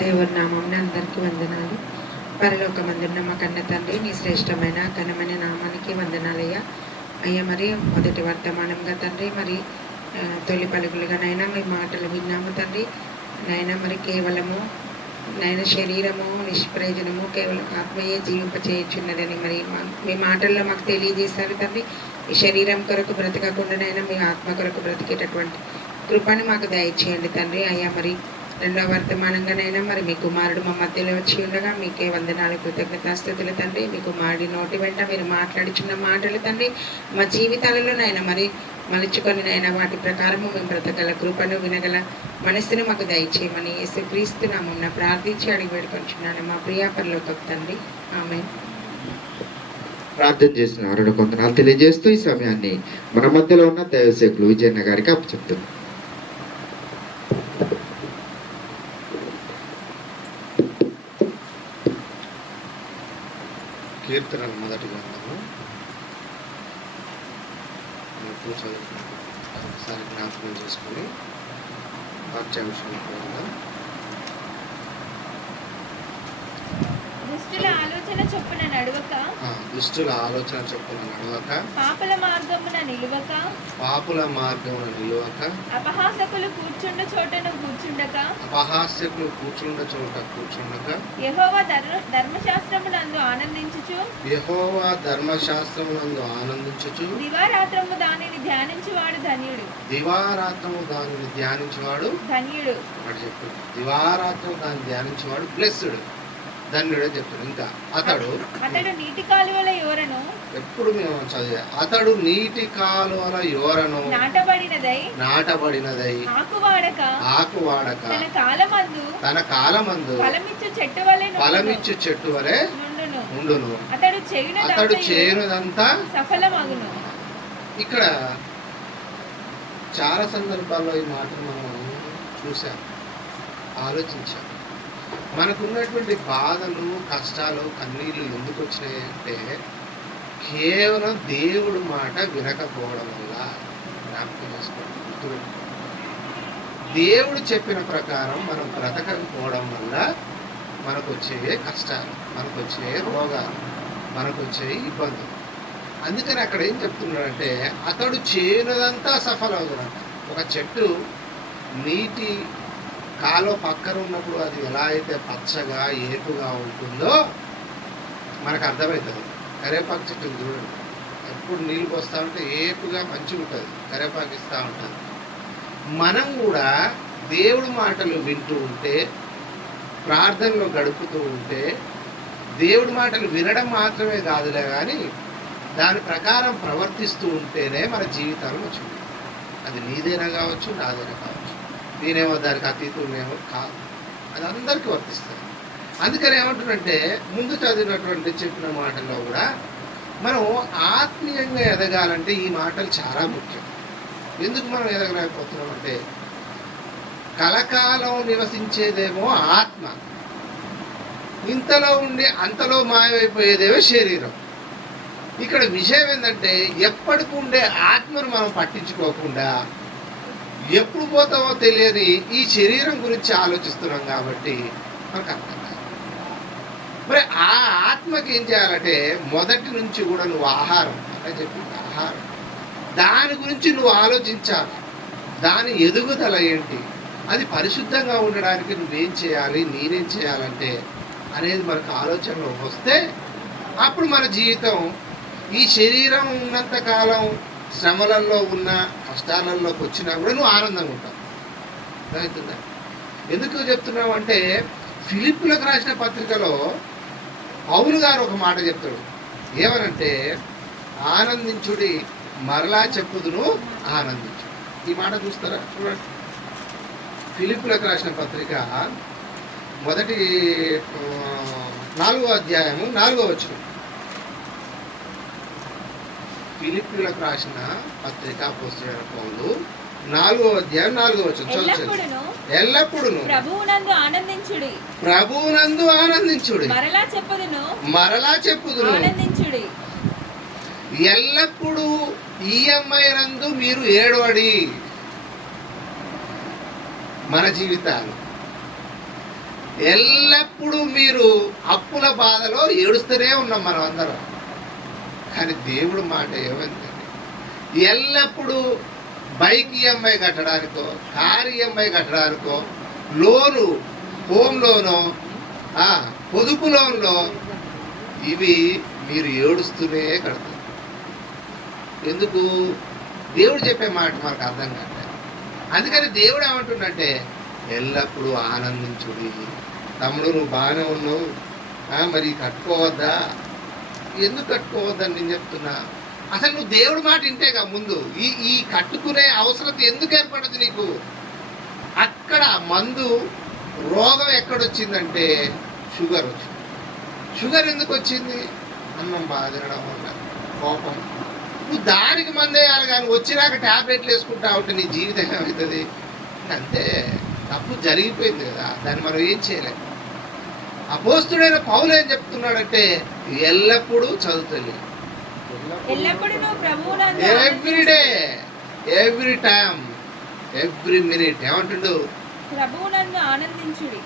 దేవుని నామం అందరికీ వందనాలు. పరలోకమందున్న మా కన్న తండ్రి, నీ శ్రేష్టమైన ఘనమైన నామానికి వందనాలయ్యా. అయ్యా మరి మొదటి వర్తమానంగా తండ్రి, మరి తొలి పలుకులుగా నైనా మీ మాటలు విన్నాము తండ్రి. నైనా మరి కేవలము నైనా శరీరము నిష్ప్రయోజనము, కేవలం ఆత్మయే జీవింపచేయుచున్నదని మరి మీ మాటల్లో మాకు తెలియజేశారు తండ్రి. ఈ శరీరం కొరకు బ్రతకకుండానైనా మీ ఆత్మ కొరకు బ్రతికేటటువంటి కృపను మాకు దయచేయండి తండ్రి. అయ్యా మరి రెండవ వర్తమానంగానైనా మరి మీ కుమారుడు మా మధ్యలో వచ్చి ఉండగా మీకే వందనాలు, కృతజ్ఞతాస్తుతులు తండ్రి. మీ కుమారుడి నోటి వెంట మీరు మాట్లాడుచున్న మాటలు తండ్రి మా జీవితాలలో నైనా మరి మలుచుకొని నైనా వాటి ప్రకారము మేము బ్రతగల కృపను వినగల మనస్సును మాకు దయచేయమని యేసుక్రీస్తు నామమున ప్రార్థించి అడిగి వేడుకొంచున్నాను మా ప్రియ పరలోకపు తండ్రి. ఆమేన్. ప్రార్థన చేసిన వారు కొందనాలు తెలియజేస్తూ ఈ సమయాన్ని మన మధ్యలో ఉన్న దైవసేకులు విజయన్న గారికి అప్పచెప్తున్నాం. కీర్తనల మొదటి గ్రంథము ఒకసారి జ్ఞాపకం చేసుకొని వాక్యాంశం పోదాం. దుష్టుల ఆలోచన చొప్పున నడవక, దుష్టుల ఆలోచన చొప్పున నడవక, పాపుల మార్గమున నిలువక, పాపుల మార్గమున నిలువక, అపహాసకులు కూర్చుండ చోటను కూర్చుండక, అపహాస్యకులు కూర్చుండ చోట కూర్చుండక, యెహోవా ధర్మశాస్త్రమునందు ఆనందించుచు, యెహోవా ధర్మశాస్త్రమునందు ఆనందించుచు, దివారాత్రము దానిని ధ్యానించువాడు ధన్యుడు. దివారాత్రము దానిని ధ్యానించేవాడు ధన్యుడు. వాడు చెప్తాడు. దివారాత్రము దాన్ని ధ్యానించేవాడు బ్లెస్సుడు, ధన్యుడే చెప్తాడు. ఇంకా అతడు నీటి కాలువల యోరను, ఎప్పుడు మేము చదివా, అతడు నీటి కాలువల యోరను నాటబడినదై ఆకు వాడక తన కాలమందు ఫలమిచ్చు చెట్టు వలె ఉండును. అతడు చేయునదంతా సఫలమగును. ఇక్కడ చాలా సందర్భాల్లో ఈ మాటను మనం చూసాం, ఆలోచించాం. మనకున్నటువంటి బాధలు, కష్టాలు, కన్నీళ్ళు ఎందుకు వచ్చినాయి అంటే కేవలం దేవుడు మాట వినకపోవడం వల్ల. జ్ఞాపకం చేసుకోండి, దేవుడు చెప్పిన ప్రకారం మనం బ్రతకకపోవడం వల్ల మనకు వచ్చే కష్టాలు, మనకు వచ్చే రోగాలు, మనకు వచ్చే ఇబ్బందులు. అందుకని అక్కడ ఏం చెప్తున్నాడంటే అతడు చేయనదంతా సఫలమవుతున్నట్ట. ఒక చెట్టు నీటి కాలువ పక్కన ఉన్నప్పుడు అది ఎలా అయితే పచ్చగా ఏపుగా ఉంటుందో మనకు అర్థమవుతుంది. కరివేపాకు చెట్టు చూడండి, ఎప్పుడు నీళ్ళు పోస్తూ ఉంటే ఏపుగా మంచిగా ఉంటుంది, కరివేపాకు ఇస్తూ ఉంటుంది. మనం కూడా దేవుడి మాటలు వింటూ ఉంటే, ప్రార్థనలో గడుపుతూ ఉంటే, దేవుడి మాటలు వినడం మాత్రమే కాదులే కానీ దాని ప్రకారం ప్రవర్తిస్తూ ఉంటేనే మన జీవితాలు మంచిగా. అది నీదైనా కావచ్చు, నాదైనా కావచ్చు, నేనేమో దానికి అతీతునేమో కాదు, అది అందరికీ వర్తిస్తుంది. అందుకని ఏమంటున్నంటే ముందు చదివినటువంటి చెప్పిన మాటల్లో కూడా మనం ఆత్మీయంగా ఎదగాలంటే ఈ మాటలు చాలా ముఖ్యం. ఎందుకు మనం ఎదగలేకపోతున్నామంటే కలకాలం నివసించేదేమో ఆత్మ, ఇంతలో ఉండి అంతలో మాయమైపోయేదేమో శరీరం. ఇక్కడ విషయం ఏంటంటే ఎప్పటికి ఉండే ఆత్మను మనం పట్టించుకోకుండా ఎప్పుడు పోతామో తెలియని ఈ శరీరం గురించి ఆలోచిస్తున్నాం కాబట్టి మనకు అర్థం కాదు. మరి ఆ ఆత్మకి ఏం చేయాలంటే మొదటి నుంచి కూడా నువ్వు ఆహారం అంటే చెప్పింది ఆహారం, దాని గురించి నువ్వు ఆలోచించాలి. దాని ఎదుగుదల ఏంటి, అది పరిశుద్ధంగా ఉండడానికి నువ్వేం చేయాలి, నేనేం చేయాలంటే అనేది మనకు ఆలోచనలో వస్తే అప్పుడు మన జీవితం ఈ శరీరం ఉన్నంతకాలం శ్రమలలో ఉన్న కష్టాలలోకి వచ్చినా కూడా నువ్వు ఆనందంగా ఉంటావు. అర్థమవుతుందా? ఎందుకు చెప్తున్నావు అంటే ఫిలిప్పులకు రాసిన పత్రికలో పౌలు గారు ఒక మాట చెప్తాడు. ఏమనంటే ఆనందించుడి, మరలా చెప్పుదును ఆనందించు. ఈ మాట చూస్తారా? చూడండి, ఫిలిప్పులకు రాసిన పత్రిక మొదటి 4వ అధ్యాయము 4వ వచనం. ఫిలిప్పీయులకు రాసిన పత్రిక అపోస్తలుడైన పౌలు 4వ అధ్యాయం 4వ వచనం. ఎల్లప్పుడూ ప్రభువునందు ఆనందించుడి, మరలా చెప్పుదును ఆనందించుడి. ఎల్లప్పుడూ ఈఎంఐ నందు మీరు ఏడవడి. మన జీవితాలు ఎల్లప్పుడూ మీరు అప్పుల బాధలో ఏడుస్తూనే ఉన్నాం మనం అందరం. కానీ దేవుడు మాట ఏమైందండి, ఎల్లప్పుడూ బైక్ ఈఎంఐ కట్టడానికో, కారు ఈఎంఐ కట్టడానికో, లోను, హోమ్ లోను, పొదుపు లోన్లో ఇవి మీరు ఏడుస్తూనే కడతారు. ఎందుకు? దేవుడు చెప్పే మాట మనకు అర్థం కాదు. అందుకని దేవుడు ఏమంటుండంటే ఎల్లప్పుడూ ఆనందించుడి. తమ్ముడు నువ్వు బాగానే ఉన్నావు, మరి కట్టుకోవద్దా? ఎందుకు కట్టుకోవద్దని నేను చెప్తున్నా. అసలు నువ్వు దేవుడి మాట వింటేగా ముందు ఈ కట్టుకునే అవసరం ఎందుకు ఏర్పడదు నీకు? అక్కడ మందు రోగం ఎక్కడొచ్చిందంటే షుగర్ వచ్చింది. షుగర్ ఎందుకు వచ్చింది? అన్నం బాగా తినడం వల్ల, కోపం. నువ్వు దానికి మందేయాలి కానీ వచ్చినాక ట్యాబ్లెట్లు వేసుకుంటా ఉంటే నీ జీవితం ఏమవుతుంది? అంతే, తప్పు జరిగిపోయింది కదా, దాన్ని మనం ఏం చేయలేము. అపోస్తుడైన పౌలు ఏం చెప్తున్నాడంటే ఎల్లప్పుడూ చదువుతుంది, everyday, every time, every minute. ఏమంటుండు? ప్రభువునందు ఆనందించుడి.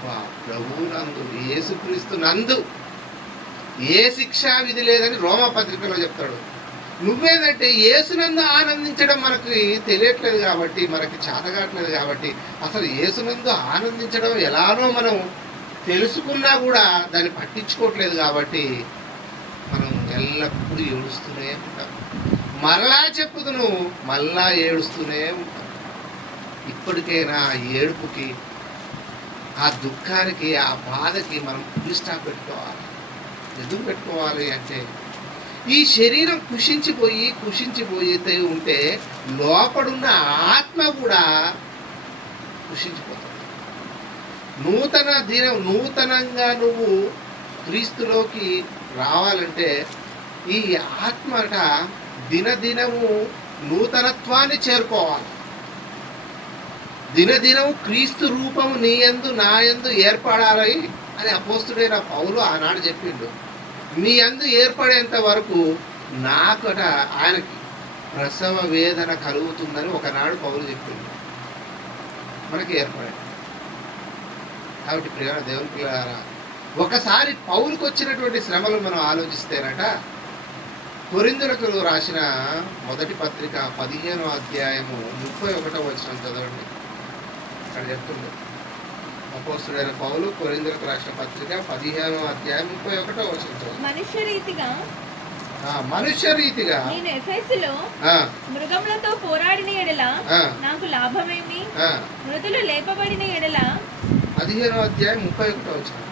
ప్రభువునందు, యేసుక్రీస్తు నందు ఏ శిక్షా విధి లేదని రోమా పత్రికలో చెప్తాడు. నువ్వేదంటే యేసునందు ఆనందించడం మనకి తెలియట్లేదు కాబట్టి, మనకి చేతగాట్లేదు కాబట్టి, అసలు యేసునందు ఆనందించడం ఎలానో మనం తెలుసుకున్నా కూడా దాన్ని పట్టించుకోవట్లేదు కాబట్టి మనం ఎల్లప్పుడూ ఏడుస్తూనే ఉంటాం. మరలా చెప్పుదును, మళ్ళా ఏడుస్తూనే ఉంటాం. ఇప్పటికైనా ఆ ఏడుపుకి, ఆ దుఃఖానికి, ఆ బాధకి మనం ఫుల్ స్టాప్ పెట్టుకోవాలి. ఎందుకు పెట్టుకోవాలి అంటే ఈ శరీరం కుషించిపోయితే ఉంటే లోపడున్న ఆత్మ కూడా కుషించిపోతుంది. నూతనంగా నువ్వు క్రీస్తులోకి రావాలంటే ఈ ఆత్మట దినదినము నూతనత్వాన్ని చేరుకోవాలి. దినదినము క్రీస్తు రూపము నీ యందు నా యందు ఏర్పడాలి అని అపోస్తుడైన పౌలు ఆనాడు చెప్పిండు. మీ యందు ఏర్పడేంత వరకు నాకట ఆయనకి ప్రసవ వేదన కలుగుతుందని ఒకనాడు పౌలు చెప్పిండు. మనకి ఏర్పడే కాబట్టి ప్రియ దేవుని పిల్లలారా, ఒకసారి పౌలుకు వచ్చినటువంటి శ్రమలు మనం ఆలోచిస్తేనట, కొరింథీయులకు రాసిన మొదటి పత్రిక 15వ అధ్యాయము 31వ వచనం చదవండి. అక్కడ చెప్తుంది అపోస్తుడైన పౌలు కొరింథీయులకు రాసిన పత్రిక 15వ అధ్యాయం 31వ వచనం చదవండి. మనుష్య రీతిగా నేను ఎఫెసులో మృగములతో పోరాడిన ఎడల నాకు లాభమేమి? మృతులు లేపబడిన ఎడల 15వ అధ్యాయం 31వ వచనం.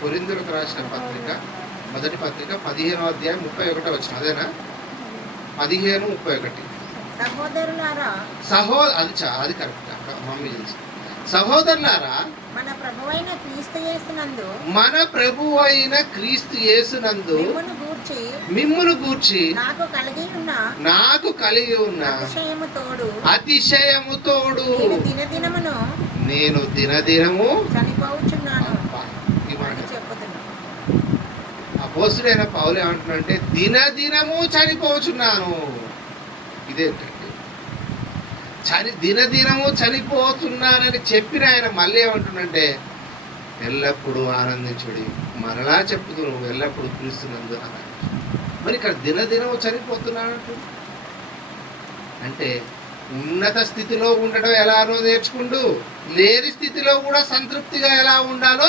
కొరింథీయులకు రాసిన పత్రిక మొదటి పత్రిక 15వ అధ్యాయం 31వ వచనం. అదేనా? 15:31. సహోదరులారా, అది కరెక్ట్. మమ్మీ తెలుసు. సహోదరులారా, మన ప్రభువైన క్రీస్తు యేసునందు మిమ్మును గూర్చి నాకు కలిగి ఉన్న అతిశయము తోడు నేను దినదినము చనిపోవచ్చున్నాను. అపోస్తుడైన పౌలు ఏమంటున్నాడంటే దినదినము చనిపోచున్నాను. ఇదేంటండి? దినదినము చనిపోతున్నానని చెప్పిన ఆయన మళ్ళీ ఏమంటున్నాడంటే ఎల్లప్పుడూ ఆనందించుడి, మరలా చెప్పుదు నువ్వు ఎల్లప్పుడూ క్రీస్తునందు అన్నాడు. మరి ఇక్కడ దినదినము చనిపోతున్నానంటు అంటే ఉన్నత స్థితిలో ఉండడం ఎలానో నేర్చుకుంటూ లేని స్థితిలో కూడా సంతృప్తిగా ఎలా ఉండాలో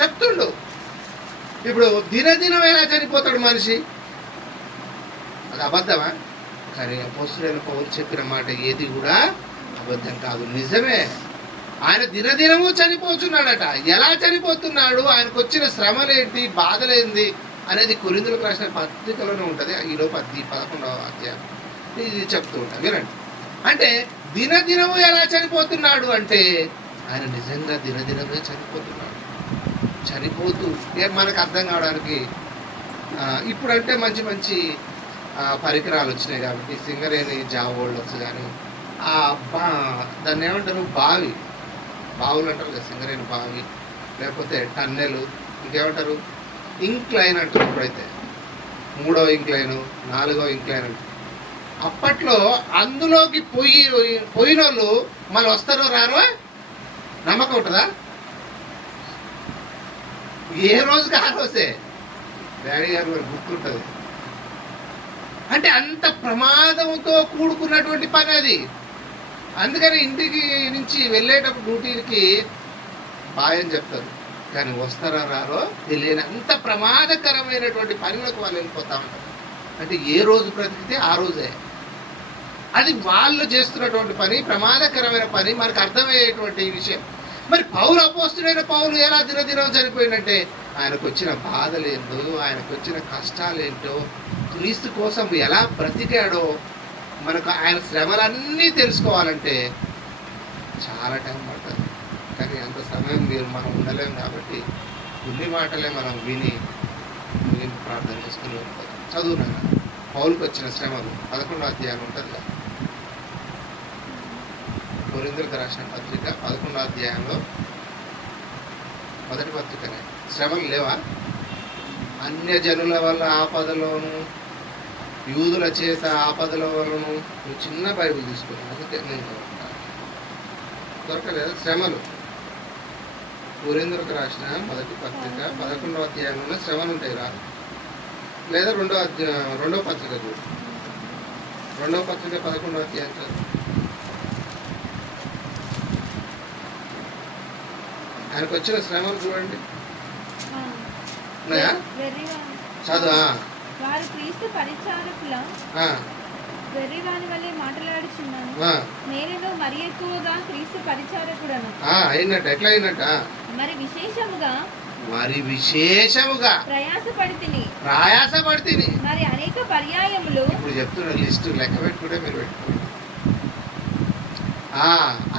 చెప్తుండు. ఇప్పుడు దినదినం ఎలా చనిపోతాడు మనిషి? అది అబద్ధమా? కానీ అపోస్తుడైన పౌలు చెప్పిన మాట ఏది కూడా అబద్ధం కాదు, నిజమే. ఆయన దినదినము చనిపోతున్నాడట. ఎలా చనిపోతున్నాడు, ఆయనకు వచ్చిన శ్రమలేంటి, బాధలేంది అనేది కొరింథీయులకు రాసిన పత్రికలోనే ఉంటుంది. ఈలోపు 11వ అధ్యాయం ఇది చెప్తూ ఉంటాను, వినండి. అంటే దినదినము ఎలా చనిపోతున్నాడు అంటే ఆయన నిజంగా దినదినమే చనిపోతూ మనకు అర్థం కావడానికి ఇప్పుడంటే మంచి మంచి పరికరాలు వచ్చినాయి కాబట్టి సింగరేణి జాబ్ హోల్డర్స్ కానీ దాన్ని ఏమంటారు, బావులు అంటారు కదా, సింగరేణి బావి, లేకపోతే టన్నెలు, ఇంకేమంటారు ఇంక్లైన్ అంటారు. ఇప్పుడైతే 3వ ఇంక్లైన్, 4వ ఇంక్లైన్ అంటారు. అప్పట్లో అందులోకి పోయిన వాళ్ళు మళ్ళీ వస్తారో రారో నమ్మకం ఉంటుందా? ఏ రోజుకి ఆ రోజే. డాడీ గారు మరి గుర్తుంటుంది. అంటే అంత ప్రమాదంతో కూడుకున్నటువంటి పని అది. అందుకని ఇంటికి నుంచి వెళ్ళేటప్పుడు డ్యూటీకి బాయ్ అని చెప్తారు, కానీ వస్తారా రారో తెలియని అంత ప్రమాదకరమైనటువంటి పనిలోకి వాళ్ళు వెళ్ళిపోతా ఉంటారు. అంటే ఏ రోజు బ్రతికితే ఆ రోజే. అది వాళ్ళు చేస్తున్నటువంటి పని, ప్రమాదకరమైన పని, మనకు అర్థమయ్యేటువంటి విషయం. మరి పౌలు, అపోస్తుడైన పౌలు ఎలా దినదినం చనిపోయిందంటే ఆయనకు వచ్చిన బాధలేందో, ఆయనకు వచ్చిన కష్టాలేంటో, క్రీస్తు కోసం ఎలా బ్రతికాడో మనకు ఆయన శ్రమలన్నీ తెలుసుకోవాలంటే చాలా టైం పడుతుంది. కానీ అంత సమయం మనం ఉండలేము కాబట్టి కొన్ని మాటలే మనం విని ప్రార్థన చేసుకుని ఉంటాం. చదువునా పౌలుకు వచ్చిన శ్రమలు 11వ అధ్యాయం ఉంటుంది కదా, కొరింథీయులకు రాసిన పత్రిక 11వ అధ్యాయంలో మొదటి పత్రికనే. శ్రమలు లేవా? అన్యజనుల వల్ల ఆపదలోను, యూదుల చేత ఆపదలోను. నువ్వు చిన్న బైబిల్ తీసుకుని, అందుకే నేను దొరకలేదు. శ్రమలు కొరింథీయులకు రాసిన మొదటి పత్రిక 11వ అధ్యాయంలో శ్రమలు ఉంటాయి రా, లేదా రెండవ పత్రిక చూడు, 2వ పత్రిక 11వ అధ్యాయం చదువు. ఆయనకు వచ్చిన శ్రమలు చూడండి. చదువు. వారు క్రీస్తు పరిచారకుల వెర్రివాని వల్లే మాట్లాడుచున్నాను, నేను మరి ఎక్కువగా క్రీస్తు పరిచారకుడను. అయినట్టు ఎట్లా అయినట్ట? మరి విశేషముగా ప్రయాసపడితిని. మరి అనేక పర్యాయములు. ఇప్పుడు చెప్తున్న లిస్టు లెక్క పెట్టుకుంటే మీరు పెట్టుకోండి.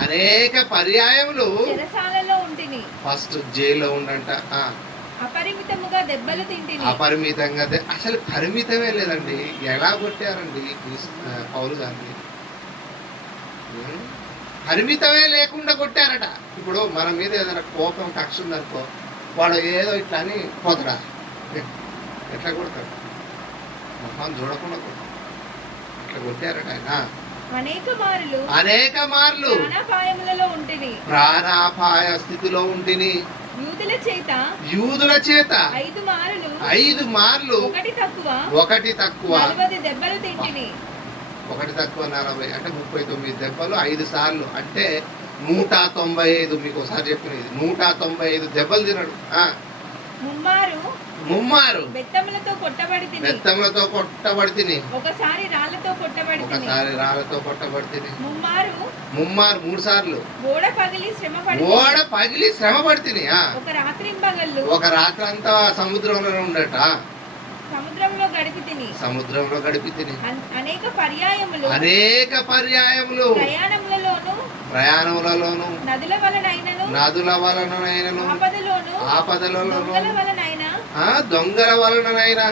అనేక పర్యాయములు చెరసాలలో ఉంటిని. ఫస్ట్ జైల్లో ఉండంట. అపరిమితముగా దెబ్బలు తింటిని. అపరిమితంగా అసలు పరిమితమే లేదండి. ఎలా కొట్టారండి పౌలు గారిని? పరిమితమే లేకుండా కొట్టారట. ఇప్పుడు మన మీద ఏదైనా కోపం కక్ష ఉందనుకో, వాడు ఏదో ఇట్లా అని పోతాడా? ఎట్లా కొడతాడు? మొహం చూడకుండా కొడతాడు. ఇట్లా కొట్టారట ఆయన. అనేక మార్లు ప్రాణాపాయ స్థితిలో ఉంటిని. యూదుల చేత 5 మార్లు ఒకటి తక్కువ 40 అంటే 39 దెబ్బలు 5 సార్లు అంటే 195. మీకు ఒకసారి చెప్పినది 195 దెబ్బలు తినడు. ముమ్మారు బెత్తములతో కొట్టబడితిని. ఒకసారి రాళ్లతో కొట్టబడితిని. ముమ్మారు 3 సార్లు ఓడ పగిలి శ్రమ పడితిని. ఒక రాత్రి అంతా సముద్రంలో ఉండట. సముద్రంలో గడిపితిని. అనేక పర్యాయములు ప్రయాణములలోను, నదుల వలనైనను, ఆపదలలోను, దొంగల వలనైనా.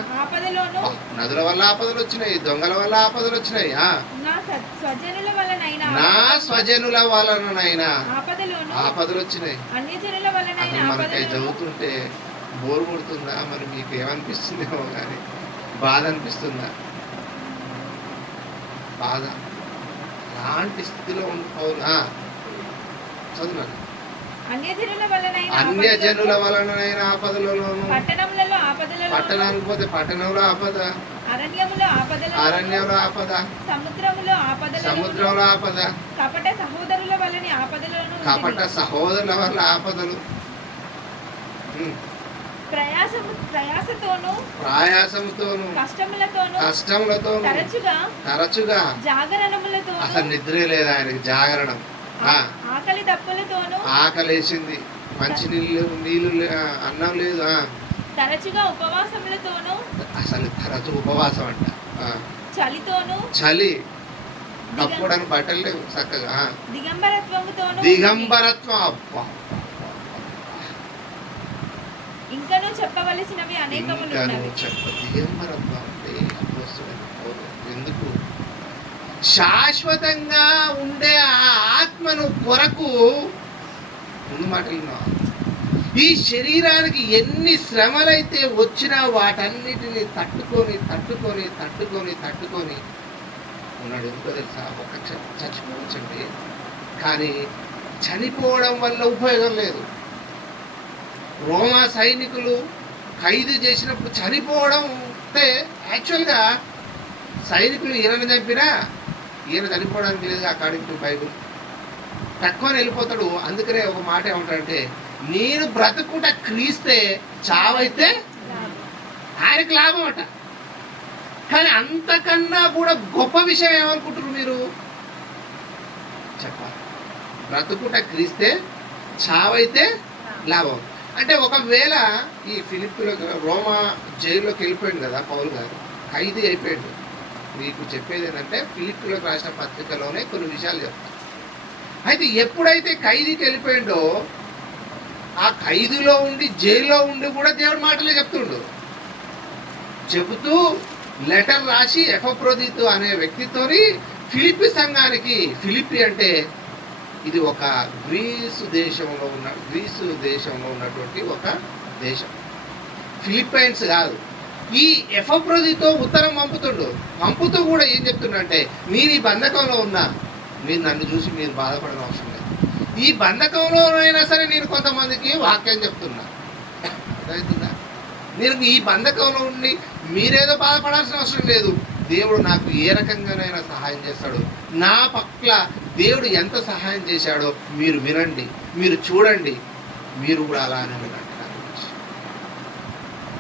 నదుల వల్ల ఆపదలు వచ్చినాయి, దొంగల వల్ల ఆపదలు వచ్చినాయి. నా స్వజనుల వలనైనా ఆపదలు వచ్చినాయి. మనకై చదువుతుంటే బోర్ కొడుతుందా? మరి మీకు ఏమనిపిస్తుందేమో కానీ బాధ అనిపిస్తుందా? బాధ. అలాంటి స్థితిలో ఉండిపోవునా? చదువున్నాను. అన్యజనుల వలనైనా ఆపదలలోను, పట్టణానికి పోతే పట్టణంలో ఆపద, అరణ్యంలో ఆపద, సముద్రంలో ఆపద, కపట సహోదరుల వల్ల ఆపదలు. ప్రయాసముతోను కష్టములతోను తరచుగా జాగరణములతో. అసలు నిద్రే లేదు ఆయనకి, జాగరణం. ఆకలేసింది, మంచి నీళ్ళు అన్నం లేదు. తరచుగా ఉపవాసములతోను. అసలు తరచు ఉపవాసం అంట. చలి కప్పుడని బట్టలు లేవు చక్కగా. దిగంబరత్వం. అబ్బా, ఇంకనూ చెప్పవలసినవి అనేకములు ఉన్నవి. దిగంబరత్వం అంటే ఎందుకు? శాశ్వతంగా ఉండే ఆ ఆత్మను కొరకు ముందు మాటలు. ఈ శరీరానికి ఎన్ని శ్రమలైతే వచ్చినా వాటన్నిటిని తట్టుకొని ఉన్నాడు. ఎందుకో తెలుసా? ఒక చచ్చిపోవచ్చండి, కానీ చనిపోవడం వల్ల ఉపయోగం లేదు. రోమా సైనికులు ఖైదు చేసినప్పుడు చనిపోవడం అంటే యాక్చువల్గా సైనికులు ఈయనను చంపినా ఈయన చనిపోవడానికి లేదు అకార్డింగ్ టు బైబుల్. తక్కువ వెళ్ళిపోతాడు. అందుకనే ఒక మాట ఏమంటాడంటే, నేను బ్రతుకుట క్రీస్తే, చావైతే ఆయనకు లాభం అట. కానీ అంతకన్నా కూడా గొప్ప విషయం ఏమనుకుంటున్నారు మీరు చెప్పాలి. బ్రతుకుట క్రీస్తే, చావైతే లాభం. అంటే ఒకవేళ ఈ ఫిలిప్పులో రోమా జైల్లోకి వెళ్ళిపోయాడు కదా పౌలు గారు, ఖైదీ అయిపోయాడు. మీకు చెప్పేది ఏంటంటే ఫిలిప్పులోకి రాసిన పత్రికలోనే కొన్ని విషయాలు చెప్తాను. అయితే ఎప్పుడైతే ఖైదీకి వెళ్ళిపోయిండో ఆ ఖైదీలో ఉండి జైల్లో ఉండి కూడా దేవుడి మాటలే చెబుతూ లెటర్ రాసి ఎపఫ్రోదితు అనే వ్యక్తితోని ఫిలిప్పి సంఘానికి, ఫిలిప్పి అంటే ఇది ఒక గ్రీసు దేశంలో ఉన్నటువంటి ఒక దేశం, ఫిలిప్పైన్స్ కాదు. ఈ ఎపఫ్రోదితో ఉత్తరం పంపుతూ కూడా ఏం చెప్తుండంటే, మీరు ఈ బంధకంలో ఉన్నా, మీరు నన్ను చూసి మీరు బాధపడడం అవసరం లేదు. ఈ బంధకంలో అయినా సరే నేను కొంతమందికి వాక్యం చెప్తున్నా, అర్థమవుతుందా? నేను ఈ బంధకంలో ఉండి మీరేదో బాధపడాల్సిన అవసరం లేదు. దేవుడు నాకు ఏ రకంగానైనా సహాయం చేస్తాడు. నా పట్ల దేవుడు ఎంత సహాయం చేశాడో మీరు వినండి, మీరు చూడండి, మీరు కూడా అలానే వినండి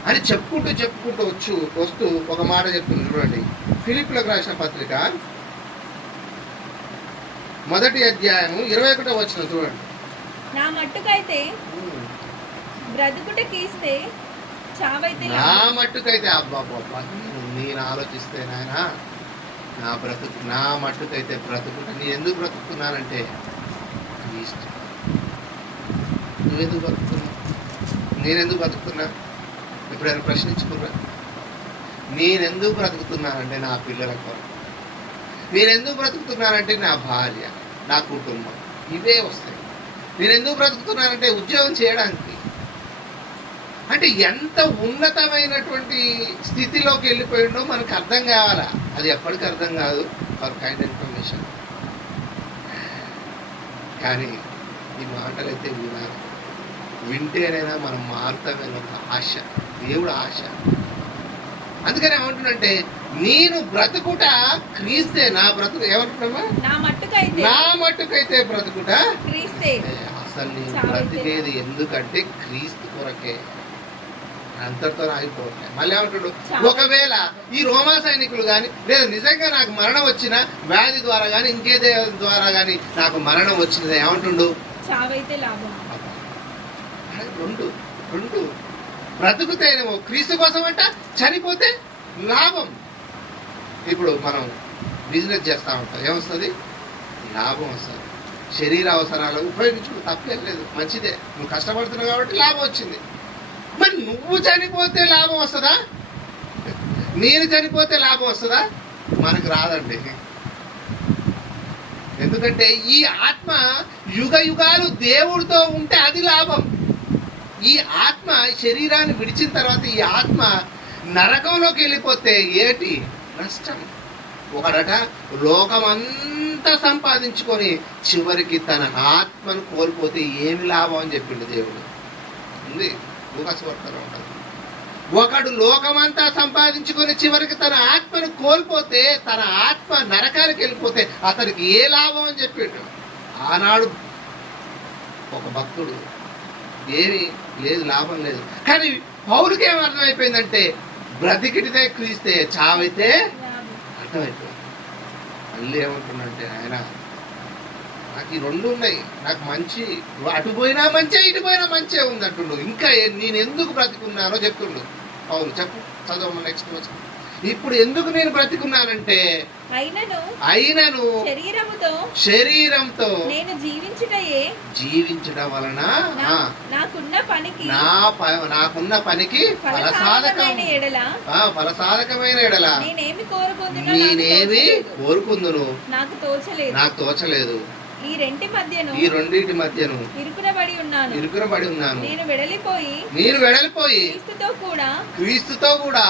అని చెప్పుకుంటూ వస్తూ ఒక మాట చెప్తుంది చూడండి. ఫిలిప్పులకు రాసిన పత్రిక 1వ అధ్యాయము 21వ వచనం చూడండి. నా మట్టుకైతే బ్రతుకుట కీస్తే, చావైతే నా మట్టుకైతే అబ్బాబ్బా నేను ఆలోచిస్తే నాయన నా మట్టుకైతే బ్రతుకుట. నేను ఎందుకు బ్రతుకుతున్నానంటే నీ ఇష్టం. నువ్వెందుకు బ్రతుకుతున్నావు? నేనెందుకు బ్రతుకుతున్నా? ఎప్పుడైనా ప్రశ్నించుకున్నా? నేనెందుకు బ్రతుకుతున్నానంటే నా పిల్లల కొరకు. నేనెందుకు బ్రతుకుతున్నానంటే నా భార్య, నా కుటుంబం, ఇవే వస్తాయి. నేనెందుకు బ్రతుకుతున్నానంటే ఉద్యోగం చేయడానికి. అంటే ఎంత ఉన్నతమైనటువంటి స్థితిలోకి వెళ్ళిపోయిండో మనకు అర్థం కావాలా. అది ఎప్పటికీ అర్థం కాదు, ఫర్ కైండ్ ఇన్ఫర్మేషన్. కానీ ఈ మాటలైతే వినాలి, వింటేనైనా మనం మారుతామని ఒక ఆశ, దేవుడు ఆశ. అందుకని ఏమంటున్నంటే, నేను బ్రతుకుట క్రీస్తే, నా బ్రతుకు ఏమంటున్నావా, నా మట్టుకైతే బ్రతుకుట క్రీస్తే. అసలు నేను బ్రతికేది ఎందుకంటే క్రీస్తు కొరకే. అంతటితో ఆగిపోతాయి. మళ్ళీ ఏమంటాడు, ఒకవేళ ఈ రోమా సైనికులు కానీ లేదా నిజంగా నాకు మరణం వచ్చిన వ్యాధి ద్వారా కానీ ఇంకేదే ద్వారా కానీ నాకు మరణం వచ్చినది, ఏమంటుండు, చావైతే లాభం. రెండు బ్రతుకుతేనేమో క్రీస్తు కోసం అంట, చనిపోతే లాభం. ఇప్పుడు మనం బిజినెస్ చేస్తూ ఉంటాం, ఏమొస్తుంది, లాభం వస్తుంది. శరీర అవసరాలు ఉపయోగించుకుంటూ తప్పేం లేదు, మంచిదే. నువ్వు కష్టపడుతున్నావు కాబట్టి లాభం వచ్చింది. మరి నువ్వు చనిపోతే లాభం వస్తుందా? నేను చనిపోతే లాభం వస్తుందా? మనకు రాదండి. ఎందుకంటే ఈ ఆత్మ యుగ యుగాలు దేవుడితో ఉంటే అది లాభం. ఈ ఆత్మ శరీరాన్ని విడిచిన తర్వాత ఈ ఆత్మ నరకంలోకి వెళ్ళిపోతే ఏంటి నష్టం? ఒకడట లోకమంతా సంపాదించుకొని చివరికి తన ఆత్మను కోల్పోతే ఏమి లాభం అని చెప్పిండు దేవుడు. ఉంది లూకాసువార్తలో ఉంటుంది. ఒకడు లోకమంతా సంపాదించుకొని చివరికి తన ఆత్మను కోల్పోతే, తన ఆత్మ నరకానికి వెళ్ళిపోతే అతనికి ఏ లాభం అని చెప్పిండు. ఆనాడు ఒక భక్తుడు ఏమి లేదు, లాభం లేదు. కానీ పౌలుకి ఏం అర్థమైపోయిందంటే, బ్రతికిటితే క్రీస్తే, చావైతే అర్థమైపోయింది. మళ్ళీ ఏమంటున్నంటే, ఆయన నాకు ఈ రెండు ఉన్నాయి, నాకు మంచి అటు పోయినా మంచి ఇటు పోయినా మంచిగా ఉంది అంటుండు. ఇంకా నేను ఎందుకు బ్రతికున్నానో చెప్తుండు పౌలు. చెప్పు, చదవమని నెక్స్ట్ వచ్చి. ఇప్పుడు ఎందుకు నేను బ్రతికున్నానంటే, అయినను శరీరంతో నేను జీవించడం వలన నాకున్న పనికి ఫలసాధకమైన ఎడల నేనేమి కోరుకుందును నాకు తోచలేదు. ఈ రెండింటి మధ్యను ఇరుకునబడి ఉన్నాను. నేను వెడలిపోయి క్రీస్తుతో కూడా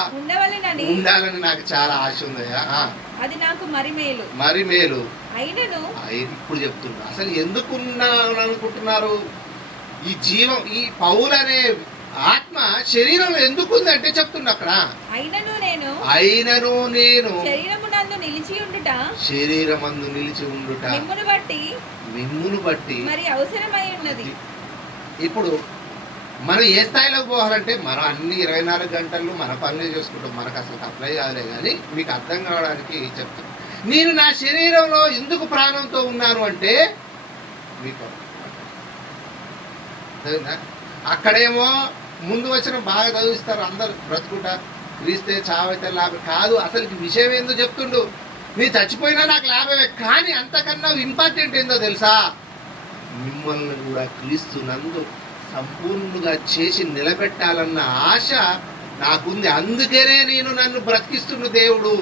ఉండాలని నాకు చాలా ఆశ ఉందయ్యా. అది నాకు మరి మేలు అయినను ఇప్పుడు చెప్తున్నా. అసలు ఎందుకు ఉన్నాను అనుకుంటున్నారు? ఈ జీవం, ఈ పౌలు అనే ఆత్మ శరీరంలో ఎందుకు ఉంది అంటే చెప్తుండ అక్కడ. అయినను నేను శరీరమునందు నిలిచి ఉండుట, శరీరమందు నిలిచి ఉండుట మిమ్మును బట్టి మరి అవసరమై ఉన్నది. ఇప్పుడు మనం ఏ స్థాయిలోకి పోవాలంటే మనం అన్ని 24 గంటలు మన పనులే చేసుకుంటాం, మనకు అసలు అప్లై కాదులే. కానీ మీకు అర్థం కావడానికి చెప్తాను. నేను నా శరీరంలో ఎందుకు ప్రాణంతో ఉన్నాను అంటే మీకు అక్కడేమో ముందు వచ్చిన బాగా చదివిస్తారు, అందరు బ్రతుకుంటా క్రీస్తే చావైతే లాభం కాదు. అసలు విషయం ఏందో చెప్తుండు. నీ చచ్చిపోయినా నాకు లాభమే, కానీ అంతకన్నా ఇంపార్టెంట్ ఏందో తెలుసా? మిమ్మల్ని కూడా క్రీస్తు నందు సంపూర్ణంగా చేసి నిలబెట్టాలన్న ఆశ నాకుంది. అందుకనే నేను నన్ను బ్రతికిస్తున్న దేవుడు.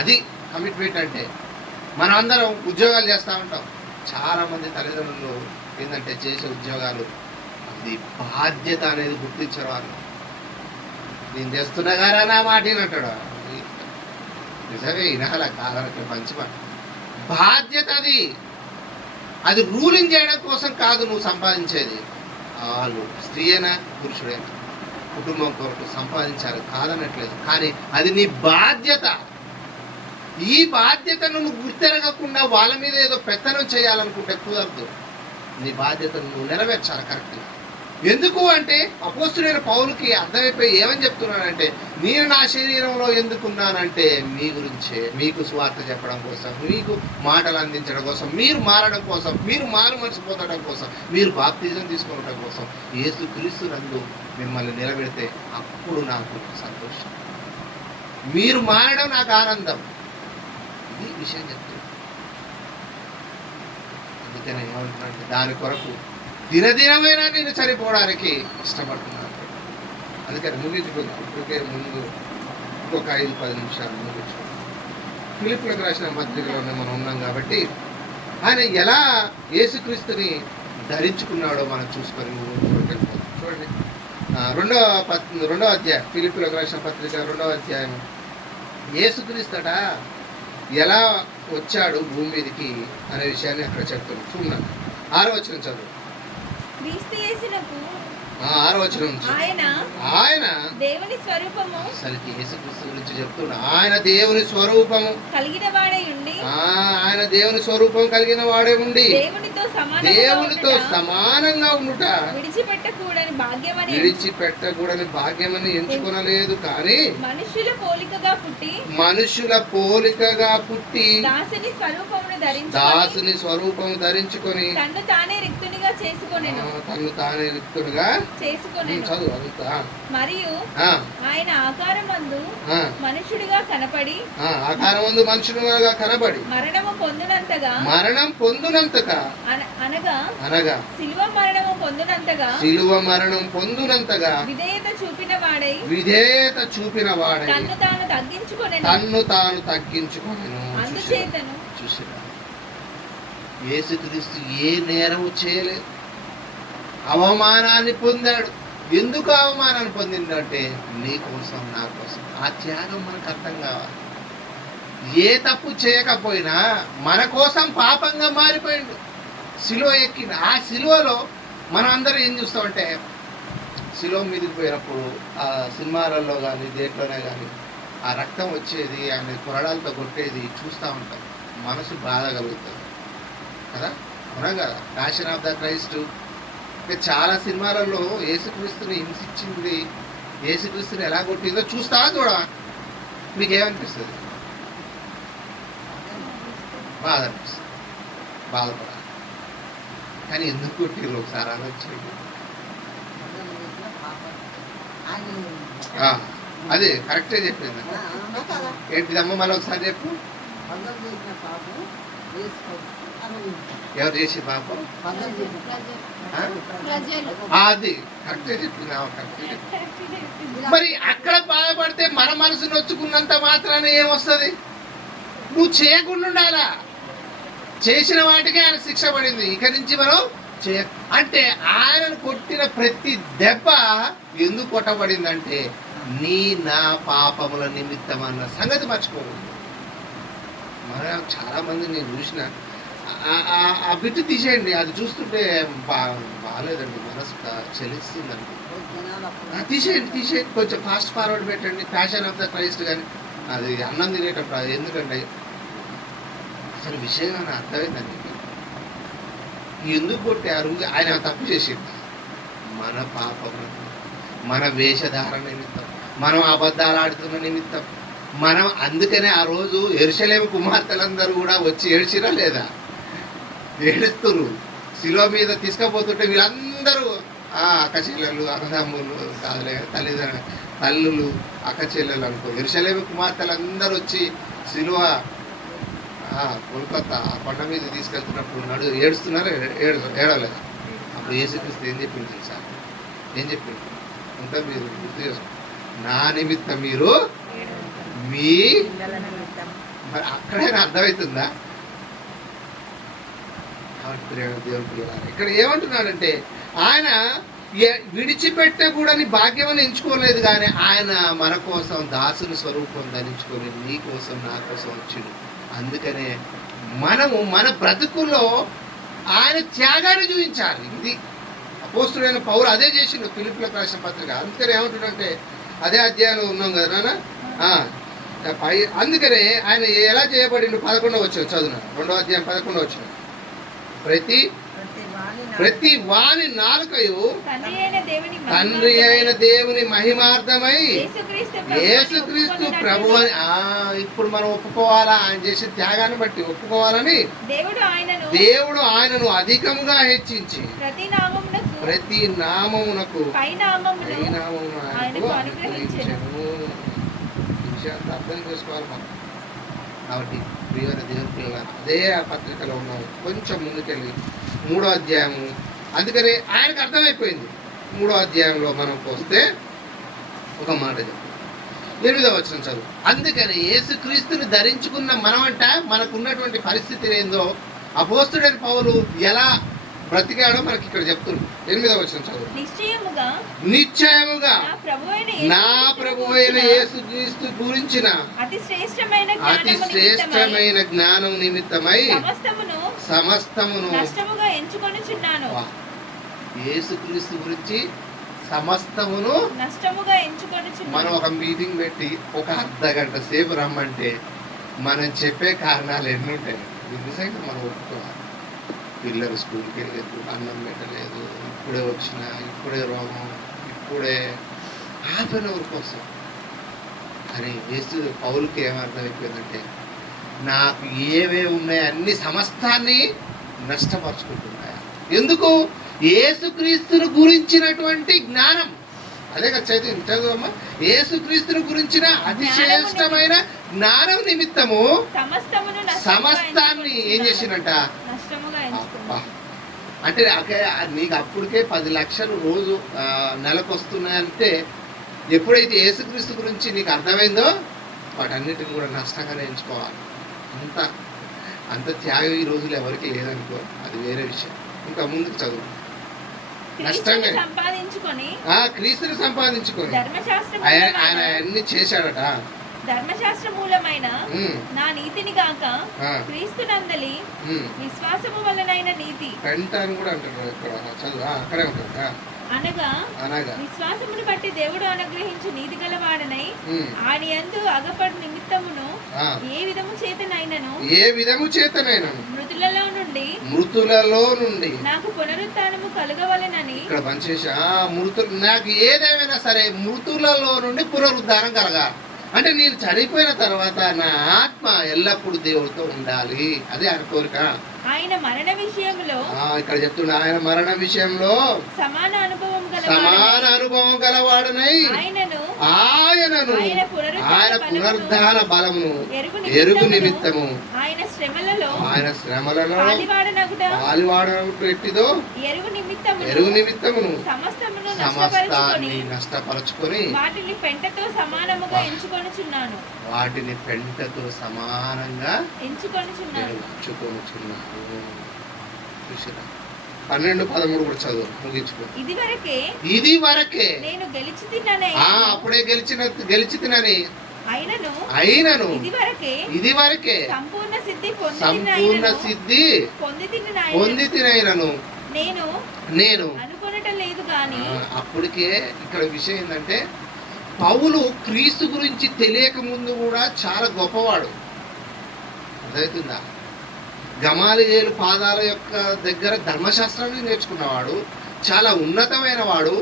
అది కమిట్మెంట్ అంటే. మనం అందరం ఉద్యోగాలు చేస్తూ ఉంటాం. చాలామంది తల్లిదండ్రులు ఏంటంటే చేసే ఉద్యోగాలు అది బాధ్యత అనేది గుర్తించరు వాళ్ళు. నేను చేస్తున్నా గారా నా మాట అంటాడు. నిజమే, వినాల కాదనకి మంచి మాట. బాధ్యత అది రూలింగ్ చేయడం కోసం కాదు నువ్వు సంపాదించేది. వాళ్ళు స్త్రీ అయినా పురుషుడైనా కుటుంబం కొరకు సంపాదించాలి, కాదనట్లేదు. కానీ అది నీ బాధ్యత. ఈ బాధ్యతను నువ్వు గుర్తెరగకుండా వాళ్ళ మీద ఏదో పెత్తనం చేయాలనుకుంటే కుదరదు. నీ బాధ్యతను నువ్వు నెరవేర్చాలి కరెక్ట్గా. ఎందుకు అంటే అపోస్తులైన పౌలుకి అర్థమైపోయి ఏమని చెప్తున్నానంటే, నేను నా శరీరంలో ఎందుకున్నానంటే మీ గురించే, మీకు సువార్త చెప్పడం కోసం, మీకు మాటలు అందించడం కోసం, మీరు మారడం కోసం, మీరు మారు మనసు పొందడం కోసం, మీరు బాప్తిజం తీసుకోవడం కోసం యేసుక్రీస్తు నందు మిమ్మల్ని నిలబెడితే అప్పుడు నాకు సంతోషం, మీరు మారడం నాకు ఆనందం. ఇది విషయం చెప్తుంది. అందుకనే ఏమంటున్నానంటే దాని కొరకు దినదినమైనా నేను చనిపోవడానికి ఇష్టపడుతున్నాను. అందుకని ముగించుకుందాం. ఇప్పటికే ముందు ఇంకొక 5-10 నిమిషాలు ముగించుకుందాం. ఫిలిప్పీలకు రాసిన పత్రికలోనే మనం ఉన్నాం కాబట్టి ఆయన ఎలా యేసుక్రీస్తుని ధరించుకున్నాడో మనం చూసుకొని చూడండి. రెండవ అధ్యాయం, ఫిలిప్పీలకు రాసిన పత్రిక 2వ అధ్యాయం. యేసుక్రీస్తుట ఎలా వచ్చాడు భూమి మీదకి అనే విషయాన్ని అక్కడ చెప్తున్నాం. చూడండి 6వ వచనం చదువు. క్రీస్తు యేసునకు 6వ వచనం నుంచి ఆయన దేవుని స్వరూపము, అసలుకి యేసుక్రీస్తు గురించి చెప్తున్నా. ఆయన దేవుని స్వరూపము కలిగిన వాడై ఉండి, ఆయన దేవుని స్వరూపం కలిగిన వాడే ఉండి దేవునితో సమానంగా ఉండుట విడిచిపెట్టకూడని భాగ్యమని ఎంచుకొనలేదు. కానీ మనుషుల పోలికగా పుట్టి దాసుని స్వరూపము ధరించుకొని తన్ను తానే రిక్తునిగా చేసుకొనెను. చదువు అంతా. మరియు ఆయన ఆకారమందు మనుషుడిగా కనపడి మరణం పొందునంతగా అనగా శిలువ మరణం పొందునంతగా విధేయత చూపిన వాడై తన్ను తాను తగ్గించుకొనెను. అందుచేతను చూసిరా, యేసుక్రీస్తు ఏ నేరము చేయలేదు, అవమానాన్ని పొందాడు. ఎందుకు అవమానాన్ని పొందిందంటే నీ కోసం, నా కోసం. ఆ త్యాగం మనకు అర్థం కావాలి. ఏ తప్పు చేయకపోయినా మన కోసం పాపంగా మారిపోయిండు, శిలువ ఎక్కిండు. ఆ శిలువలో మనం అందరం ఏం చూస్తామంటే, శిలువ మీదకి పోయినప్పుడు ఆ సినిమాలలో కానీ దేంట్లోనే కానీ ఆ రక్తం వచ్చేది, ఆయన కొరడాలతో కొట్టేది చూస్తూ ఉంటాం, మనసు బాధ కలుగుతుంది కదా, అవునా కదా? Passion of the Christ. చాలా సినిమాలలో యేసుక్రీస్తుని హింసించింది, యేసుక్రీస్తుని ఎలా కొట్టిందో చూడవా, మీకు ఏమనిపిస్తుంది? బాధ అనిపిస్తుంది, బాధపడాలి. కానీ ఎందుకు కొట్టిరు ఒకసారి ఆలోచించండి. అదే కరెక్టే చెప్పింది. ఏంటిదమ్మా మళ్ళీ ఒకసారి చెప్పు. ఎవరు చేసి పాపం? అది కరెక్టే చెప్పింది. మరి అక్కడ బాధపడితే మన మనసు నొచ్చుకున్నంత మాత్రాన ఏమొస్తుంది? నువ్వు చేయకుండా ఉండాలా. చేసిన వాటికి ఆయన శిక్ష పడింది, ఇక నుంచి మనం అంటే ఆయనను కొట్టిన ప్రతి దెబ్బ ఎందుకు కొట్టబడిందంటే నా పాపముల నిమిత్తం అన్న సంగతి మర్చిపోకూడదు. చాలా మంది నేను చూసిన ఆ బిట్టు తీసేయండి. అది చూస్తుంటే బాగాలేదండి, మనసు చెలిస్తుందండి. తీసేయండి. కొంచెం ఫాస్ట్ ఫార్వర్డ్ పెట్టండి. ప్యాషన్ ఆఫ్ ద క్రైస్ట్ కానీ అది అన్నం తినేటప్పుడు అది ఎందుకంటే అసలు విషయం అని అర్థమైందండి. ఎందుకు కొట్టారు? ఆయన తప్పు చేసిండు. మన పాపం, మన వేషధారణ నిమిత్తం, మనం అబద్ధాలు ఆడుతున్న నిమిత్తం, మనం అందుకనే ఆ రోజు యెరూషలేము కుమార్తెలందరూ కూడా వచ్చి ఏడ్చిరా లేదా? ఏడుస్తున్నారు. శిలువ మీద తీసుకుపోతుంటే వీళ్ళందరూ అక్క చెల్లెలు, అన్నదమ్ములు కాదులే, తల్లులు, అక్క చెల్లెలు అనుకో, యెరూషలేము కుమార్తెలందరూ వచ్చి శిలువ కోల్కత్తా కొండ మీద తీసుకెళ్తున్నప్పుడు ఏడుస్తున్నారు. ఏడవలేదు. అప్పుడు యేసుక్రీస్తు ఏం చెప్పింది తెలుసా? ఏం చెప్పింది అంతా మీరు గుర్తు చేసుకో. నా నిమిత్తం మీరు మీ మరి అక్కడైనా అర్థమవుతుందా? దేవుని పిల్లలు ఇక్కడ ఏమంటున్నాడంటే ఆయన విడిచిపెట్టకూడని భాగ్యమని ఎంచుకోలేదు, కానీ ఆయన మన కోసం దాసుని స్వరూపం ధరించుకొని నీ కోసం నా కోసం వచ్చిండు. అందుకనే మనము మన బ్రతుకులో ఆయన త్యాగాన్ని చూపించాలి. ఇది అపోస్తుడైన పౌలు అదే చేసిండు ఫిలిప్పీయులకు రాసిన పత్రిక. అందుకనే ఏమంటుండంటే అదే అధ్యాయంలో ఉన్నాం కదా నాన్న. అందుకనే ఆయన ఎలా చేయబడిండు 11వ వచనం చదువున, 2వ అధ్యాయం 11వ వచనం. ప్రతి వాని నాలుకయు తండ్రి అయిన దేవుని మహిమార్థమై యేసుక్రీస్తు ప్రభు అని ఇప్పుడు మనం ఒప్పుకోవాలా? ఆయన చేసే త్యాగాన్ని బట్టి ఒప్పుకోవాలని దేవుడు ఆయనను అధికంగా హెచ్చించి ప్రతి నామమునకు అనుగ్రహించెను. అర్థం చేసుకోవాలి మనం. కాబట్టి ప్రియమైన దేవుని పిల్లలు అదే ఆ పత్రికలో ఉన్నాం. కొంచెం ముందుకెళ్ళి 3వ అధ్యాయము. అందుకని ఆయనకు అర్థమైపోయింది. 3వ అధ్యాయంలో మనం పోస్తే ఒక మాట చెప్పు, 8వ వచనం చదువు. అందుకని యేసుక్రీస్తుని ధరించుకున్న మనమంట మనకున్నటువంటి పరిస్థితి ఏందో అపోస్తుడైన పౌలు ఎలా బ్రతికాడో మనకి ఇక్కడ చెప్తున్నాడు. 8వ వచనం చదువు. నిశ్చయముగా నా ప్రభువైన యేసుక్రీస్తు గురించిన అతి శ్రేష్టమైన జ్ఞానం నిమిత్తమై సమస్తమును యేసుక్రీస్తు గురించి సమస్తమును మనం ఒక మీటింగ్ పెట్టి ఒక అర్ధగంట సేపు రమ్మంటే మనం చెప్పే కారణాలు ఎన్ని ఉంటాయి. నిజంగా మనం ఒప్పుకోవాలి. పిల్లలు స్కూల్కి వెళ్ళలేదు, అన్నం పెట్టలేదు, ఇప్పుడే వచ్చిన, ఇప్పుడే రోగం, ఇప్పుడే హాఫ్ అన్ అవర్ కోసం అని యేసు పౌలుకి ఏమర్థమైపోయిందంటే నాకు ఏవే ఉన్నాయో అన్ని సమస్తాన్ని నష్టపరుచుకుంటున్నాయి. ఎందుకు? యేసుక్రీస్తుని గురించినటువంటి జ్ఞానం. అదే కదా చదువమ్మా. యేసుక్రీస్తుని గురించిన అతి శ్రేష్టమైన జ్ఞానం నిమిత్తము సమస్తాన్ని ఏం చేసినట్ట అంటే నీకు అప్పటికే 10 లక్షలు రోజు నెలకు వస్తున్నాయంటే ఎప్పుడైతే యేసుక్రీస్తు గురించి నీకు అర్థమైందో వాటన్నిటిని కూడా నష్టంగానే ఎంచుకోవాలి. అంత త్యాగం ఈ రోజులు ఎవరికి లేదనుకో, అది వేరే విషయం. ఇంకా ముందుకు చదువు. నష్టంగా క్రీస్తుని సంపాదించుకొని ఆయన అన్ని చేశాడట. ధర్మశాస్త్ర మూలమైన నా నీతిని గాక క్రీస్తు నందలి విశ్వాసము వలనైన నీతి పెంటాను కూడా అంటారు ఇక్కడ చదువు. అక్కడే ఉంటారు. అనగా విశ్వాసమును బట్టి దేవుడు అనుగ్రహించు నీతి గలవాడనై ఆయన యందు అగపడు నిమిత్తమును ఏ విధము చేతనైనను మృతులలో నుండి నాకు పునరుత్థానము కలగవలెనని ఇక్కడ పనిచేసి నాకు ఏదేమైనా సరే మృతులలో నుండి పునరుద్ధానం కలగాలి. అంటే నేను చనిపోయిన తర్వాత నా ఆత్మ ఎల్లప్పుడూ దేవుడితో ఉండాలి. అదే ఆయన కోరిక. ఆయన మరణ విషయంలో ఇక్కడ చెప్తున్నా, ఆయన మరణ విషయంలో సమాన అనుభవం గలవాడనై ఆయనను ఆయన పునరుద్ధాన బలమును ఎరుగు నిమిత్తము ఆయన శ్రమలలో పాలివాడనగుట ఎట్టిదో ఎరుగు నిమిత్తమును సమస్తాన్ని నష్టపరచుకొని వాటిని పెంటతో సమానంగా ఎంచుకొనుచున్నాను. 12-13 కూడా చదువు ముగించుకో. ఇది వరకే నేను గెలిచి తినని అప్పుడే గెలిచి తినని అయినను ఇది వరకే సంపూర్ణ సిద్ధి పొంది పొంది తినైనను నేను అనుకొనటం లేదు గాని. అప్పటికే ఇక్కడ విషయం ఏంటంటే పౌలు క్రీస్తు గురించి తెలియక ముందు కూడా చాలా గొప్పవాడు. అర్థమవుతుందా? గమాలియేలు పాదాల యొక్క దగ్గర ధర్మశాస్త్రాన్ని నేర్చుకున్నవాడు, చాలా ఉన్నతమైన వాడు.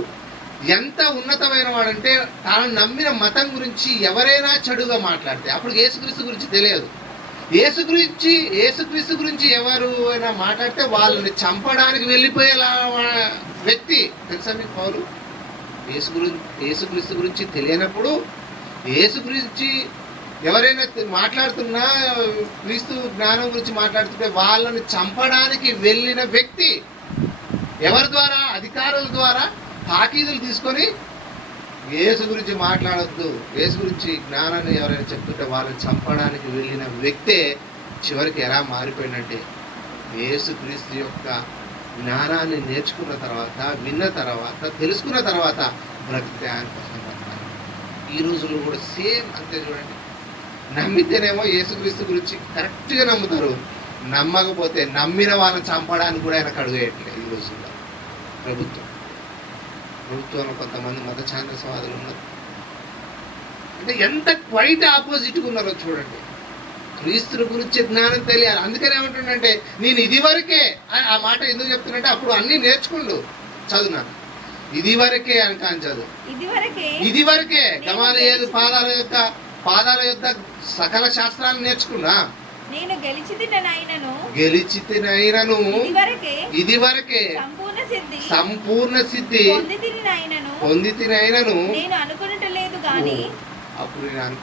ఎంత ఉన్నతమైన వాడంటే తాను నమ్మిన మతం గురించి ఎవరైనా చెడుగా మాట్లాడితే, అప్పుడు యేసుక్రీస్తు గురించి తెలియదు, యేసుక్రీస్తు గురించి ఎవరైనా మాట్లాడితే వాళ్ళని చంపడానికి వెళ్ళిపోయేలా వ్యక్తి. తెలుసా మీకు పౌలు? యేసుక్రీస్తు గురించి తెలియనప్పుడు యేసు గురించి ఎవరైనా మాట్లాడుతున్నా, క్రీస్తు జ్ఞానం గురించి మాట్లాడుతుంటే వాళ్ళని చంపడానికి వెళ్ళిన వ్యక్తి. ఎవరి ద్వారా? అధికారుల ద్వారా తాకీదులు తీసుకొని యేసు గురించి మాట్లాడొద్దు, యేసు గురించి జ్ఞానాన్ని ఎవరైనా చెప్తుంటే వాళ్ళని చంపడానికి వెళ్ళిన వ్యక్తే చివరికి ఎలా మారిపోయిందంటే యేసుక్రీస్తు యొక్క జ్ఞానాన్ని నేర్చుకున్న తర్వాత, విన్న తర్వాత, తెలుసుకున్న తర్వాత బ్రతికితే ఆయన కోసం బ్రతకాలి. ఈ రోజుల్లో కూడా సేమ్ అంతే. చూడండి, నమ్మితేనేమో యేసుక్రీస్తు గురించి కరెక్ట్గా నమ్ముతారు, నమ్మకపోతే నమ్మిన వాళ్ళని చంపడానికి కూడా ఆయన కడుగేయట్లేదు. ఈ రోజుల్లో ప్రభుత్వంలో కొంతమంది మత ఛాందసవాదులు ఉన్నారు. అంటే ఎంత క్వైట్ ఆపోజిట్గా ఉన్నారో చూడండి. క్రీస్తుని గురించి జ్ఞానం తెలియాలి. అందుకని ఏమంటుండంటే నేను ఇది వరకే, ఆ మాట ఎందుకు చెప్తున్నంటే అప్పుడు అన్నీ నేర్చుకుండు చదువున్నాను. ఇది వరకే అంటాను చదువు, ఇది వరకే గమాలియేలు పాదాల యొక్క సకల శాస్త్రాలు నేర్చుకున్నా. నేను గెలిచి తినైనను ఇది వరకే సంపూర్ణ సిద్ధి పొంది తినైనను నేను అనుకున్నట్టు లేదు గాని. అప్పుడు నేను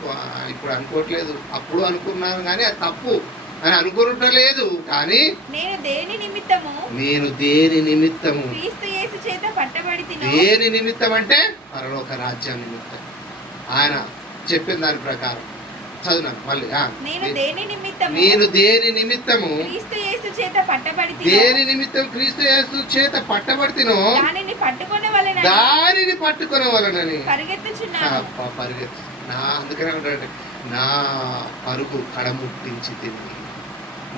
ఇప్పుడు అనుకోవట్లేదు, అప్పుడు అనుకున్నాను కానీ అది తప్పు అని అనుకునట్లేదు. కానీ నేను దేని నిమిత్తము క్రీస్తు యేసు చేత పట్టబడితినో. దేని నిమిత్తం అంటే పరలోక రాజ్యం నిమిత్తం. ఆయన చెప్పిన దాని ప్రకారం చదువున్నాను మళ్ళీ. నేను దేని నిమిత్తము క్రీస్తు యేసు చేత పట్టబడితినో. దేని నిమిత్తం క్రీస్తు యేసు చేత పట్టబడితినో దానిని పట్టుకొనవలెనని పరిగెత్తుచున్నాను. అందుకనే ఉంటాడు, నా పరుగు కడముట్టించి తిని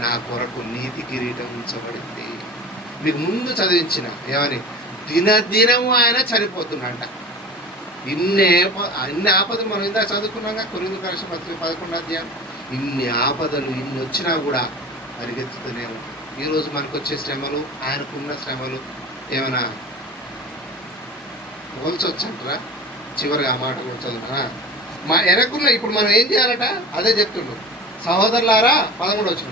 నా కొరకు నీతి కిరీటం ఉంచబడింది. మీకు ముందు చదివించిన ఏమని, దినదినము ఆయన చనిపోతున్నాడంట. ఇన్ని ఆపదలు మనం ఇందా చదువుకున్నాగా కొరింథీ పత్రిక 11వ అధ్యాయం. ఇన్ని ఆపదలు ఇన్ని వచ్చినా కూడా పరిగెత్తుతూనే ఉంటాయి. ఈరోజు మనకు వచ్చే శ్రమలు, ఆయనకున్న శ్రమలు ఏమైనా పోల్చొచ్చంటారా? చివరిగా ఆ మాట కూడా చదువుతా మా వెనకున్న. ఇప్పుడు మనం ఏం చేయాలట అదే చెప్తున్నాం. సహోదరులారా 11 వచ్చిన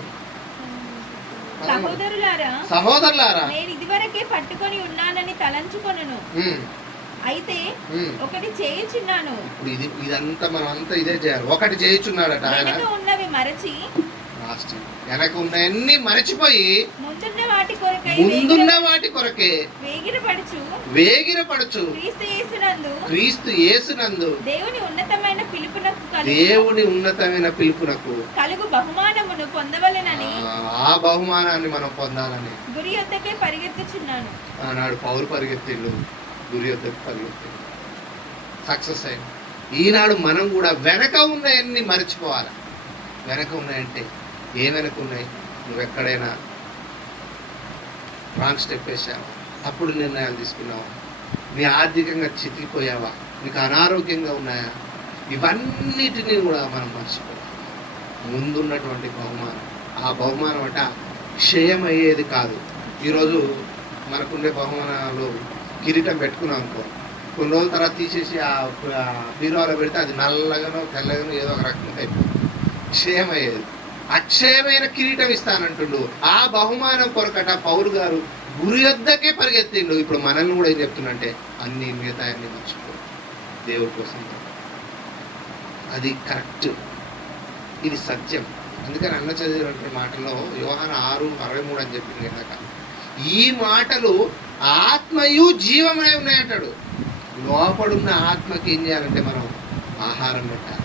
సహోదరులారా నేను ఇదివరకే పట్టుకొని ఉన్నానని తలంచుకొనును. అయితే ఒకటి చేయుచున్నాను. ఇప్పుడు ఇదంతా మనం అంతా ఇదే చేయాలి. ఒకటి చేయుచున్నాడట ఆయన. ఉన్నవి మరచి, వెనక ఉన్నవన్నీ మరచిపోయి ముందున్న వాటి కొరకే వేగిరపడుచు క్రీస్తు యేసునందు దేవుని ఉన్నతమైన పిలుపునకు కలుగు బహుమానమును పొందవలెనని, ఆ బహుమానాన్ని మనం పొందాలని గురి యొద్దకే పరిగెత్తుచున్నాను. ఆనాడు పౌలు పరిగెత్తిండు, గురి యొద్దకు పరిగెత్తిండు, సక్సెస్ అయింది. ఈనాడు మనం కూడా వెనక ఉన్నాయన్నీ మర్చిపోవాలి. వెనక ఉన్నాయంటే ఏ వెనక ఉన్నాయి? నువ్వు ఎక్కడైనా రాంగ్ స్టెప్ వేసావా? అప్పుడు నిర్ణయాలు తీసుకున్నావా? నీ ఆర్థికంగా చితికిపోయావా? నీకు అనారోగ్యంగా ఉన్నాయా? ఇవన్నిటినీ కూడా మనం మర్చిపోవాలి. ముందున్నటువంటి బహుమానం, ఆ బహుమానం అట క్షయమయ్యేది కాదు. ఈరోజు మనకుండే బహుమానాలు కిరీటం పెట్టుకున్నాం అనుకో, కొన్ని రోజుల తర్వాత తీసేసి ఆ బీరువాలో పెడితే అది నల్లగానో తెల్లగానో ఏదో ఒక రకం అయిపోతుంది. క్షయమయ్యేది. అక్షయమైన కిరీటం ఇస్తానంటుండు. ఆ బహుమానం కొరకట పౌలు గారు గురి వద్దకే పరిగెత్తిండు. ఇప్పుడు మనల్ని కూడా ఏం చెప్తున్నంటే అన్ని మిగతా అన్ని మర్చిపో, దేవుడి కోసం. అది కరెక్ట్, ఇది సత్యం. అందుకని అన్న చదివినటువంటి మాటల్లో యోహాను 6:63 అని చెప్పింది కనుక ఈ మాటలు ఆత్మయు జీవమై ఉన్నాయంటాడు. లోపడున్న ఆత్మకి ఏం చేయాలంటే మనం ఆహారం పెట్టాలి,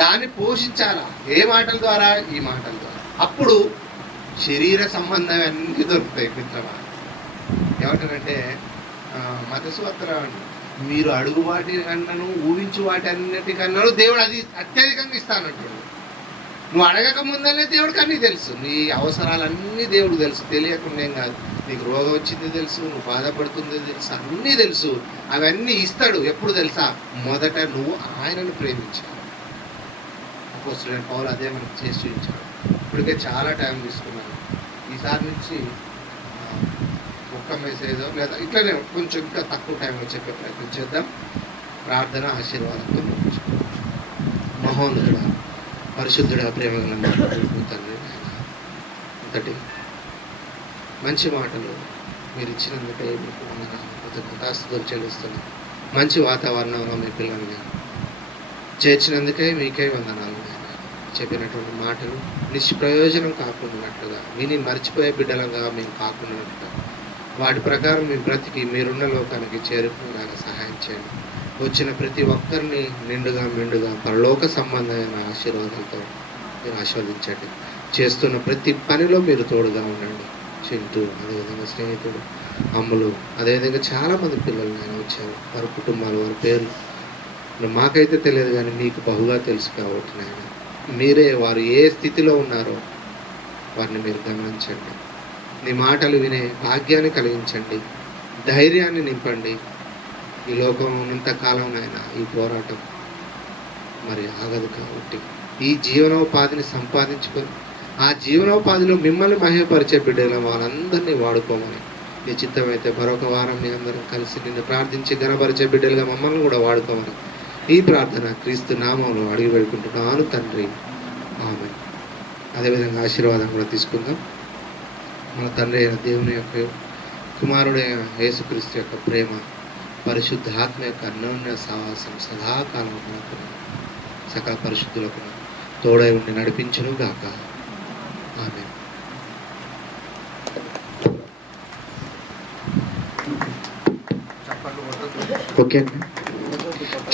దాన్ని పోషించాలా. ఏ మాటల ద్వారా? ఈ మాటల ద్వారా. అప్పుడు శరీర సంబంధం అన్నీ దొరుకుతాయి. మిత్రమా ఏమంటారంటే మతస్వార్త మీరు అడుగు వాటి కన్నాను ఊహించు వాటి అన్నిటికన్నాను దేవుడు అది అత్యధికంగా ఇస్తానంటాడు. నువ్వు అడగక ముందనే దేవుడికి అన్నీ తెలుసు. నీ అవసరాలన్నీ దేవుడు తెలుసు, తెలియకుండా ఏం కాదు. నీకు రోగం వచ్చింది తెలుసు, నువ్వు బాధపడుతుంది తెలుసు, అన్నీ తెలుసు. అవన్నీ ఇస్తాడు ఎప్పుడు తెలుసా? మొదట నువ్వు ఆయనను ప్రేమించావు. అపోస్తలుడైన పౌలు అదే మనకు చేసి చూపించాడు. ఇప్పటికే చాలా టైం తీసుకున్నాను. ఈసారి నుంచి ఒక్క మెసేజో లేదా ఇట్లనే కొంచెం ఇంకా తక్కువ టైంలో చెప్పే ప్రయత్నం చేద్దాం. ప్రార్థన ఆశీర్వాదంతో ముగించుకుందాం. మహోన్నతుడా, పరిశుద్ధుడా, ప్రేమగల తండ్రి, అంతటి మంచి మాటలు మీరు ఇచ్చినందుకే మీకు కృతజ్ఞతాస్తుతులు చెల్లిస్తున్నాం. మంచి వాతావరణంలో మీ పిల్లల్ని చేర్చినందుకే మీకే వందనాలు. చెప్పినటువంటి మాటలు నిష్ప్రయోజనం కాకుండానట్లుగా, విని మర్చిపోయే బిడ్డలుగా మేము కాకుండానట్లుగా, వాటి ప్రకారం మీ బ్రతికి మీరున్న లోకానికి చేరుకునేలాగా సహాయం చేయండి. వచ్చిన ప్రతి ఒక్కరిని నిండుగా మెండుగా పరలోక సంబంధమైన ఆశీర్వాదాలతో మీరు ఆశీర్వదించండి. చేస్తున్న ప్రతి పనిలో మీరు తోడుగా ఉండండి. చింటూ, అదేవిధంగా స్నేహితుడు, అమ్ములు, అదేవిధంగా చాలామంది పిల్లలు ఆయన వచ్చారు. వారి కుటుంబాలు, వారి పేర్లు మాకైతే తెలియదు, కానీ మీకు బహుగా తెలుసు కాబట్టి నాయన మీరే వారు ఏ స్థితిలో ఉన్నారో వారిని మీరు గమనించండి. నీ మాటలు వినే భాగ్యాన్ని కలిగించండి, ధైర్యాన్ని నింపండి. ఈ లోకం ఉన్నంతకాలం నాయన ఈ పోరాటం మరి ఆగదు కాబట్టి ఈ జీవనోపాధిని సంపాదించుకొని ఆ జీవనోపాధిలో మిమ్మల్ని మహిమపరిచే బిడ్డలు వాళ్ళందరినీ వాడుకోమని నీ చిత్తమైతే మరొక వారం మీ అందరం కలిసి నిన్ను ప్రార్థించి ఘనపరిచే బిడ్డలుగా మమ్మల్ని కూడా వాడుకోమని ఈ ప్రార్థన క్రీస్తు నామంలో అడిగి పెట్టుకుంటున్నాను తండ్రి, ఆమేన్. అదేవిధంగా ఆశీర్వాదం కూడా తీసుకుందాం. మన తండ్రి అయిన దేవుని యొక్క కుమారుడైన యేసుక్రీస్తు యొక్క ప్రేమ, పరిశుద్ధాత్మ యొక్క అన్యోన్య సహవాసం సదాకాలం మనకు సకల పరిశుద్ధులకు తోడై ఉండి నడిపించును గాక. ఆమేన్. ఓకే అండి,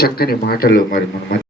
చక్కని మాటలు మరి మన